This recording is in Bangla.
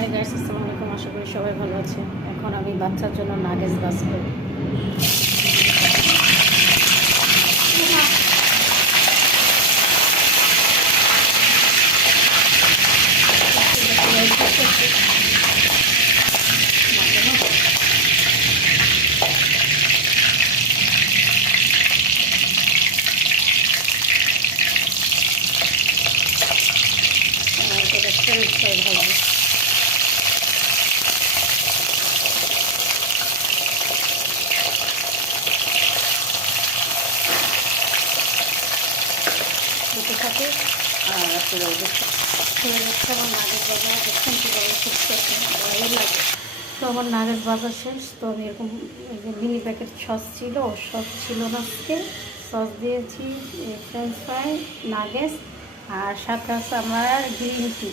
হাই গাইস, আসসালামু আলাইকুম। আশা করি সবাই ভালো আছে। এখন আমি বাচ্চার জন্য নাগেটস বাছবো। রেস্টুরেন্ট চাই ভালো। দুটো থাকে আর আপনারা দেখতে আমার নাগেটস বাজার দেখছেন কীভাবে ফুটতেছে, ভালোই লাগে। তো আমার নাগেটস বাজার শেষ। তো আমি এরকম মিনি প্যাকেট সস ছিল, সস ছিল না আজকে। সস দিয়েছি, ফ্রেঞ্চ ফ্রাই, নাগেটস আর সাথে আছে আমার গ্রিন টি।